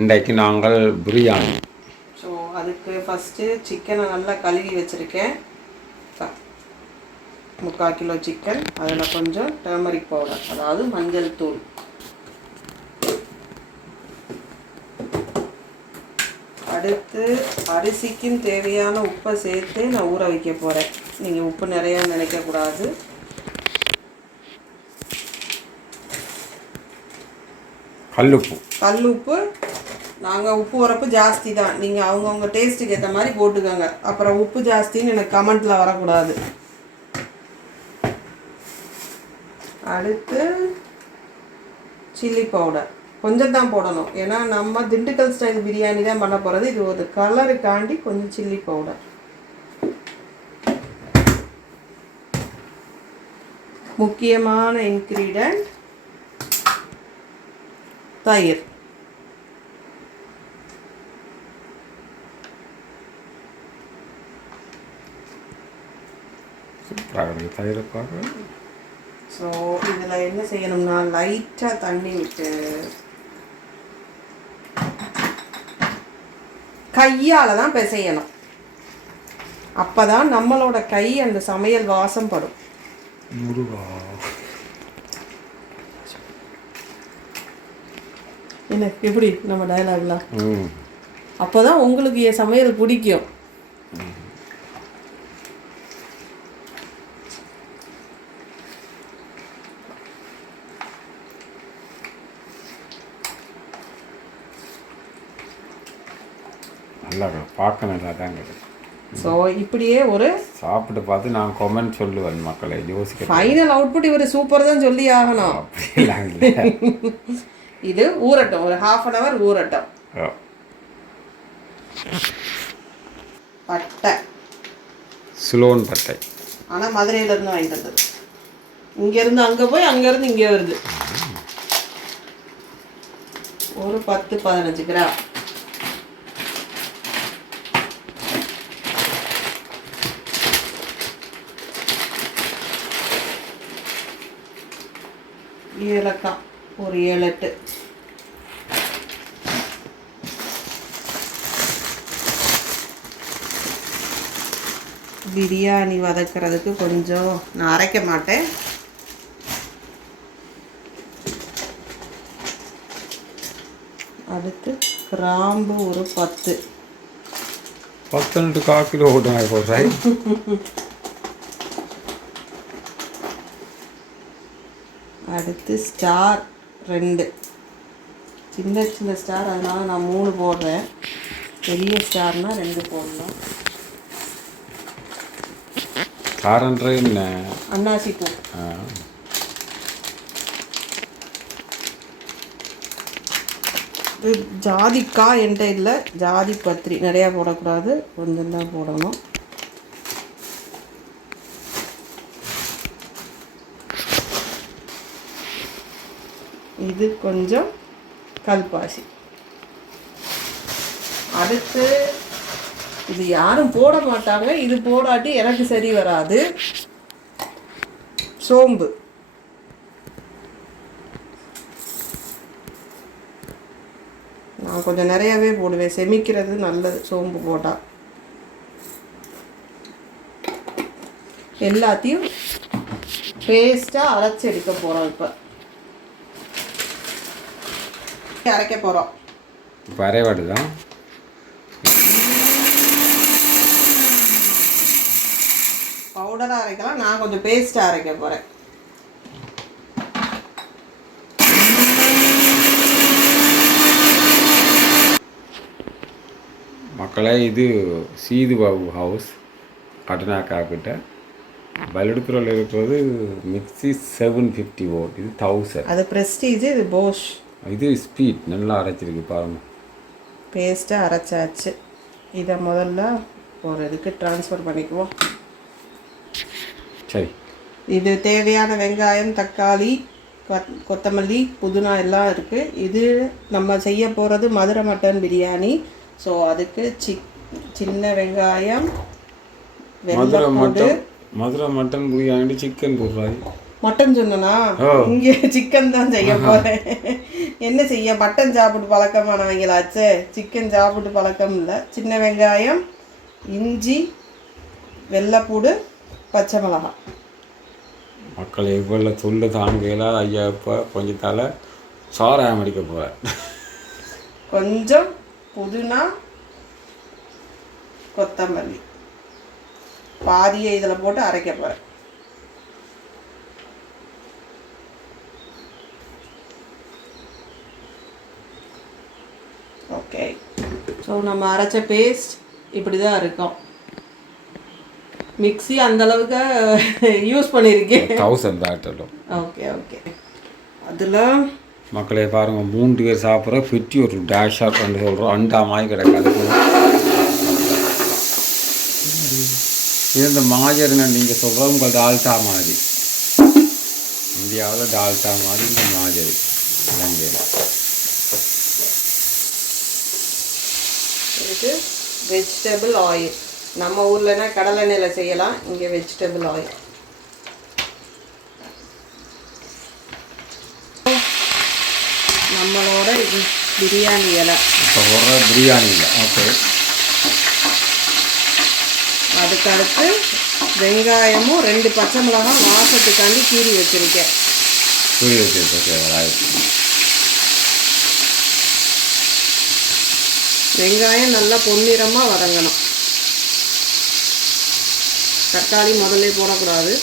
இன்றைக்கு நாங்கள் பிரியாணி. ஸோ அதுக்கு ஃபஸ்ட்டு சிக்கனை நல்லா கழுவி வச்சுருக்கேன். 3/4 கிலோ சிக்கன். அதில் கொஞ்சம் டர்மரிக் பவுடர், அதாவது மஞ்சள் தூள், அடுத்து அரிசிக்கும் தேவையான உப்பை சேர்த்து நான் ஊற வைக்க போகிறேன். நீங்கள் உப்பு நிறையா நினைக்கக்கூடாது. கல்லுப்பு நாங்கள் உப்பு உரப்பு ஜாஸ்தி தான். நீங்கள் அவங்கவுங்க டேஸ்ட்டுக்கு ஏற்ற மாதிரி போட்டுக்கோங்க. அப்புறம் உப்பு ஜாஸ்தின்னு எனக்கு கமெண்ட்டில் வரக்கூடாது. அடுத்து சில்லி பவுடர் கொஞ்சம் தான் போடணும், ஏன்னா நம்ம திண்டுக்கல் ஸ்டைல் பிரியாணி தான் பண்ண போகிறது. இது ஒரு கலருக்காண்டி கொஞ்சம் சில்லி பவுடர். முக்கியமான இன்க்ரீடியன்ட் தயிர். தயிரை பார்க்க. ஸோ இதில் என்ன செய்யணும்னா லைட்டாக தண்ணி விட்டு கையால் தான் பிசையணும். அப்போ தான் நம்மளோட கை அந்த சமையல் வாசம் படும். என்ன எப்படி நம்ம டயலாக்லாம்? அப்போ தான் உங்களுக்கு என் சமையல் பிடிக்கும். நல்லா பார்க்க நல்லா தாங்க. ஸோ இப்படியே ஒரு சாப்பிட்டு பார்த்து நான் கமெண்ட் சொல்லுவேன் மக்களை யோசிக்க. ஃபைனல் அவுட்புட் இவர் சூப்பர் தான் சொல்லி ஆகணும். இது ஊறட்டும், ஒரு 1/2 hour ஊறட்டும். பட்டை, சுலோன் பட்டை, ஆனால் மதுரையிலேருந்து வாங்கிட்டு வந்தது. இங்கேருந்து அங்கே போய் அங்கேருந்து இங்கே வருது. ஒரு 10-15 கிராம். ஏலக்காய் ஒரு 7-8. பிரியாணி வதக்கிறதுக்கு கொஞ்சம் நான் அரைக்க மாட்டேன். அடுத்து கிராம்பு ஒரு 10. 1/4 கிலோ போடுறேன். அடுத்து ஸ்டார் 2. சின்ன சின்ன ஸ்டார், அதனால் நான் 3 போடுறேன். பெரிய ஸ்டார்னால் 2 போடணும். காரன்ற என்ன? அன்னாசி பூ. இது ஜாதிக்காய் என்கிட்ட இல்லை, ஜாதி பத்திரி. நிறையா போடக்கூடாது, கொஞ்சம் தான் போடணும். இது கொஞ்சம் கல்பாசி. அடுத்து இது யாரும் போட மாட்டாங்க, இது போடாட்டி எனக்கு சரி வராது. சோம்பு. நான் கொஞ்சம் நிறையாவே போடுவேன், செமிக்கிறது நல்லது சோம்பு போட்டால். எல்லாத்தையும் பேஸ்ட்டாக அரைச்சி எடுக்க போகிறோம். இப்போ அரைக்க போகிறோம். இப்போ அரைவாடு தான். பவுடராக அரைக்கலாம், நான் கொஞ்சம் பேஸ்ட்டாக அரைக்க போகிறேன். மக்களே, இது சீது பாபு ஹவுஸ் கட்டனாக்காக்கிட்ட பல்லெடுத்துறையில் இருக்கிறது. மிக்சி 750 வாட், இது 1000. அது ப்ரெஸ்டீஜ், இது போஷ். இது ஸ்பீட். நல்லா அரைச்சிருக்கு பாருங்கள். பேஸ்ட்டாக அரைச்சாச்சு. இதை முதல்ல ஒரு இதுக்கு ட்ரான்ஸ்ஃபர் பண்ணிக்குவோம். சரி. இது தேவையான வெங்காயம், தக்காளி, கொத்தமல்லி, புதினா எல்லாம் இருக்குது. இது நம்ம செய்ய போகிறது மதுரை மட்டன் பிரியாணி. ஸோ அதுக்கு சின்ன வெங்காயம், மதுரை மட்டன் பிரியாணி சிக்கன் போடுறாரு. மட்டன் சொன்னா இங்கே சிக்கன் தான் செய்ய போகிறேன். என்ன செய்ய, மட்டன் சாப்பிட்டு பழக்கமானவங்களாச்சே, சிக்கன் சாப்பிட்டு பழக்கம் இல்லை. சின்ன வெங்காயம், இஞ்சி, வெள்ளைப்பூடு, பச்சை மிளகாய். மக்கள் எவ்வளோ சொல்லு தானுங்களா ஐயா. இப்போ கொஞ்சம் தலை சாராயம் அடிக்க போகிறேன். கொஞ்சம் புதினா, கொத்தமல்லி பாதியை இதில் போட்டு அரைக்க போகிறேன். ஓகே, ஸோ நம்ம அரைச்ச பேஸ்ட் இப்படி தான் இருக்கும். மிக்ஸி அந்தளவுக்கு யூஸ் பண்ணியிருக்கேன். 1000 பேட்டலும். Okay okay. அதில் மக்களே பாருங்கள், 3 பேர் சாப்பிட்ற ஃபிட்டி ஒரு டேஷாக கொண்டு சொல்கிறோம். அண்டா மாதிரி கிடக்காது. இது இந்த மாஜருங்க நீங்கள் சொல்கிற உங்கள் டால்டா மாதிரி. இந்தியாவில் டால்டா மாதிரி இந்த மாஜரி இலங்கையில். இதுக்கு வெஜிடபிள் ஆயில். நம்ம ஊர்லனா கடலை எண்ணெயில் செய்யலாம், இங்கே வெஜிடபிள் ஆயில். நம்மளோட இது பிரியாணி இலை. இப்போ போடுற பிரியாணி இல்லை. ஓகே. அதுக்கடுத்து வெங்காயமும் 2 பச்சை மிளகாய் வாசத்துக்காண்டி கீறி வச்சுருக்கேன். வெங்காயம் நல்லா பொன்னிறமாக வதங்கணும். தக்காளி முதல்ல போடக்கூடாது.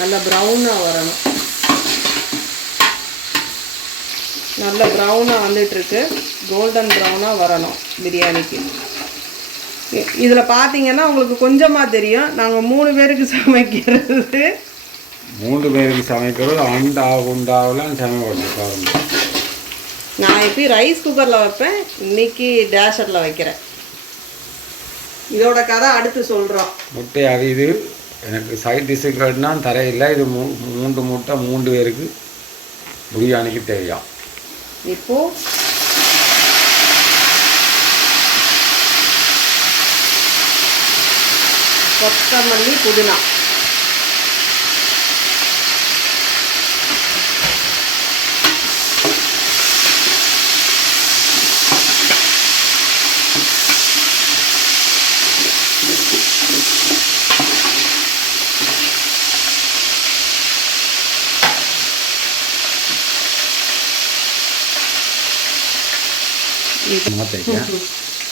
நல்லா ப்ரௌனாக வரணும். நல்ல ப்ரௌனாக வந்துட்டுருக்கு. கோல்டன் ப்ரௌனாக வரணும் பிரியாணிக்கு. இதில் பார்த்தீங்கன்னா உங்களுக்கு கொஞ்சமாக தெரியும், நாங்கள் 3 பேருக்கு சமைக்கிறது. 3 பேருக்கு சமைக்கிறது அண்டா குண்டாவெல்லாம் சமைக்க. நான் எப்பயும் ரைஸ் குக்கரில் வைப்பேன், இன்னைக்கு டேஷரில் வைக்கிறேன். இதோட கதை அடுத்து சொல்கிறோம். முட்டை அவிது எனக்கு சைட் டிஷ்ஷுக்குன்னா தரையில்லை. இது 3 முட்டை 3 பேருக்கு பிரியாணிக்கு தேவையா. இப்போது கொத்தமல்லி, புதினா.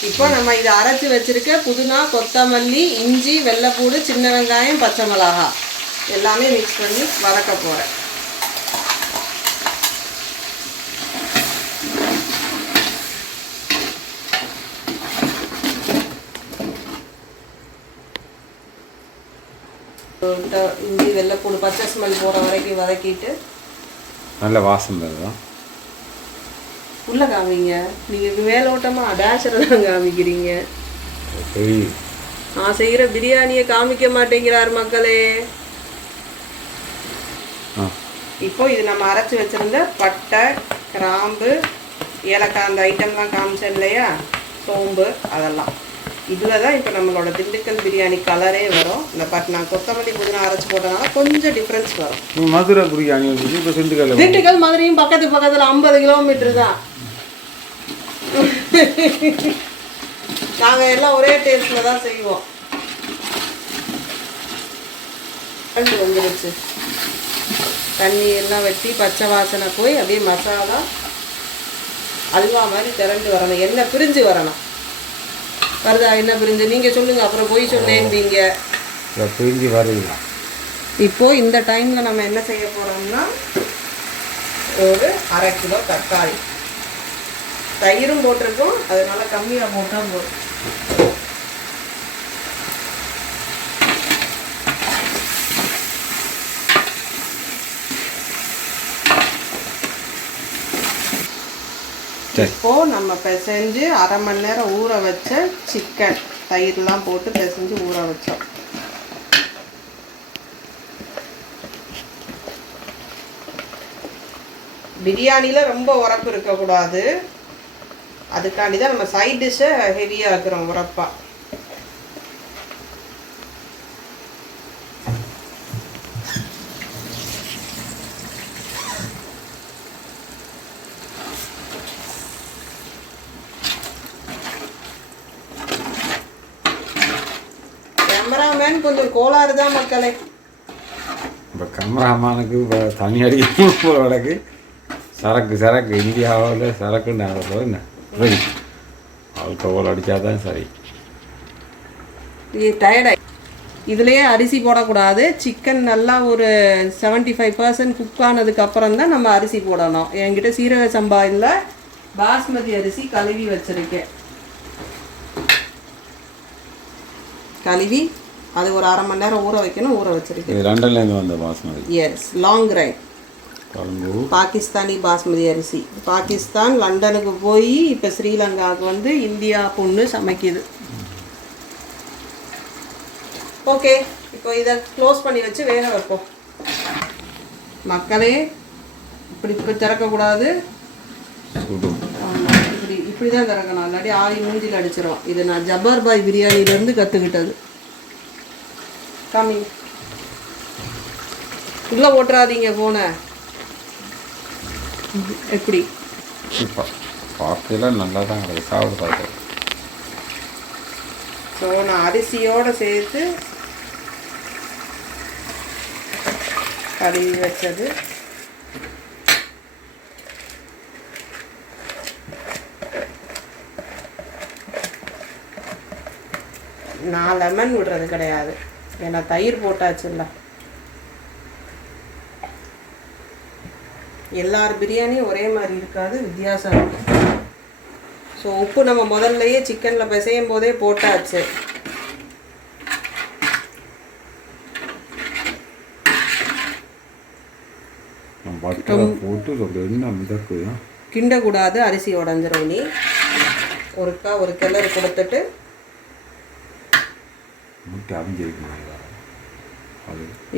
இப்போ நம்ம இதை அரைச்சி வச்சிருக்க புதினா, கொத்தமல்லி, இஞ்சி, வெள்ளைப்பூடு, சின்ன வெங்காயம், பச்சை மிளகாய் எல்லாமே மிக்ஸ் பண்ணி வதக்க போகிறேன். இஞ்சி, வெள்ளைப்பூடு, பச்சை ஸ்மெல் போகிற வரைக்கும் வதக்கிட்டு நல்ல வாசம் தான் உள்ள காமிங்க. நீங்கள் மேலோட்டமாக டேஷரை தான் காமிக்கிறீங்க. நான் செய்கிற பிரியாணியை காமிக்க மாட்டேங்கிறார் மக்களே. இப்போ இது நம்ம அரைச்சி வச்சுருந்த பட்டை, கிராம்பு, ஏலக்காய் அந்த ஐட்டம்லாம் காமிச்சேன் இல்லையா, சோம்பு, அதெல்லாம் இதில் தான் இப்போ நம்மளோட திண்டுக்கல் பிரியாணி கலரே வரும். இந்த நான் கொத்தமல்லி புதினா அரைச்சி போட்டதுனால கொஞ்சம் டிஃப்ரென்ஸ் வரும். மதுரை பிரியாணி இப்போ திண்டுக்கல் மதுரையும் பக்கத்தில் 50 கிலோமீட்டர் தான். நாங்கள் எல்லாம் ஒரே டேஸ்ட்டில் தான் செய்வோம். வந்துருச்சு. தண்ணி எல்லாம் வெட்டி பச்சை வாசனை போய் அப்படியே மசாலா அல்வா மாதிரி திரண்டு வரணும். எண்ணெய் பிரிஞ்சு வரணும். வருதா எண்ணெய் பிரிஞ்சு? நீங்கள் சொல்லுங்கள், அப்புறம் போய் சொன்னேன்பீங்க. பிரிஞ்சு வருவீங்க. இப்போது இந்த டைமில் நம்ம என்ன செய்ய போகிறோம்னா ஒரு 1/2 கிலோ தக்காளி, தயிரும் போட்டிருக்கோம், அதனால கம்மியாக போட்டால் போதும். இப்போது நம்ம பிசைஞ்சு 1/2 மணி நேரம் ஊற வச்ச சிக்கன், தயிர்லாம் போட்டு பிசைஞ்சு ஊற வச்சோம். பிரியாணியில் ரொம்ப உரப்பு இருக்கக்கூடாது, அதுக்காண்டி தான் நம்ம சைட் டிஷ்ஷை ஹெவியாக இருக்கிறோம் உரப்பாக. கேமராமேன் கொஞ்சம் கோளாறு தான் மக்களே. இப்போ கேமராமேனுக்கு இப்போ தண்ணி அடிக்கணும் போல வழக்கு. சரக்கு இந்தியாவில் சரக்குன்னு என்ன ரெடி ஆல்கஹால் அடித்தா தான் சரி. இது டயர்டாகி இதுலேயே அரிசி போடக்கூடாது. சிக்கன் நல்லா ஒரு 75% குக் ஆனதுக்கப்புறம் தான் நம்ம அரிசி போடணும். என்கிட்ட சீரக சம்பா இல்லை, பாஸ்மதி அரிசி கழுவி வச்சுருக்கேன். கழுவி அது ஒரு 1/2 மணி நேரம் ஊற வைக்கணும். ஊற வச்சுருக்கேன். லண்டன்லேருந்து வந்த basmati. Yes, long right. Pakistani basmati அரிசி. பாகிஸ்தான் லண்டனுக்கு போய் இப்போ ஸ்ரீலங்காவுக்கு வந்து இந்தியா பொண்ணு சமைக்குது. ஓகே, இப்போ இதை க்ளோஸ் பண்ணி வச்சு வேக வைப்போம். மக்களே இப்படி திறக்கக்கூடாது. ஆமாம், இப்படி தான் திறக்கணும், இல்லாட்டி ஆளி மூஞ்சில் அடிச்சிடும். இது நான் ஜப்பார் பாய் பிரியாணிலேருந்து கற்றுக்கிட்டது. காமி உள்ளே ஓட்டுறாதீங்க போன. எப்படி பார்க்கலாம் நல்லா தான் கிடையாது, சாப்பிட்டு பார்த்தேன். ஸோ நான் அரிசியோடு சேர்த்து கழுவி வச்சது. நான் லெமன் விடுறது கிடையாது, ஏன்னா தயிர் போட்டாச்சுல்ல. எல்லார் பிரியாணியும் ஒரே மாதிரி இருக்காது, வித்தியாசம் இருக்கும். ஸோ உப்பு நம்ம முதல்லையே சிக்கனில் பிசையும் போதே போட்டாச்சு. கிண்டக்கூடாது, அரிசி உடஞ்சிரும். நீ ஒரு கிளறு கொடுத்துட்டு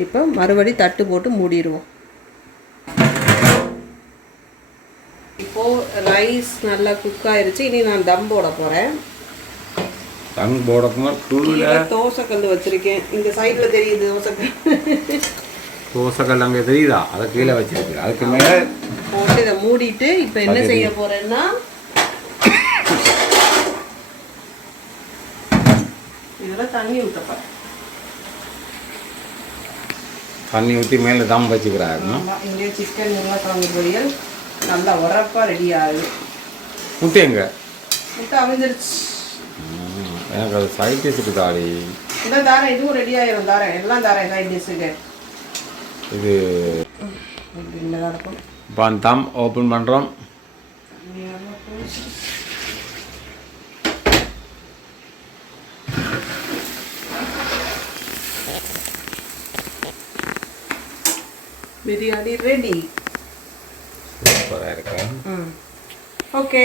இப்போ மறுபடி தட்டு போட்டு மூடிடுவோம். இப்போது ரைஸ் நல்லா குக் ஆயிருச்சு. இனி நான் தம் போட போகிறேன். தம் போட தோசைக்கல் வச்சுருக்கேன். இந்த சைடில் தெரியுது தோசைக்கல் அங்கே தெரியுதா? அதை கீழே வச்சுருக்கு. அதுக்கு மேலே போட்டு இதை மூடிட்டு இப்போ என்ன செய்ய போகிறேன்னா, இதில் தண்ணி ஊற்றப்பேன். தண்ணி ஊற்றி மேலே தம் வச்சுக்கிறாங்க. இங்கே சிக்கன் உருளைக்கிழங்கு பொரியல் நல்லா உரப்பாக ரெடி ஆகுது. முட்டை எங்க? முட்டை அவிஞ்சிருச்சு. எனக்கு அது சைட் டிஷ் தாடி. இதான் தாரேன், இதுவும் ரெடி ஆகிடும். தாரேன், எல்லாம் தாரேன் சைட் டிஷ்ஷுக்கு. இது இன்னதான் இருக்கும். இப்போ அந்த தம் ஓப்பன் பண்ணுறோம். பிரியாணி ரெடி. சூப்பராக இருக்கா? ஓகே.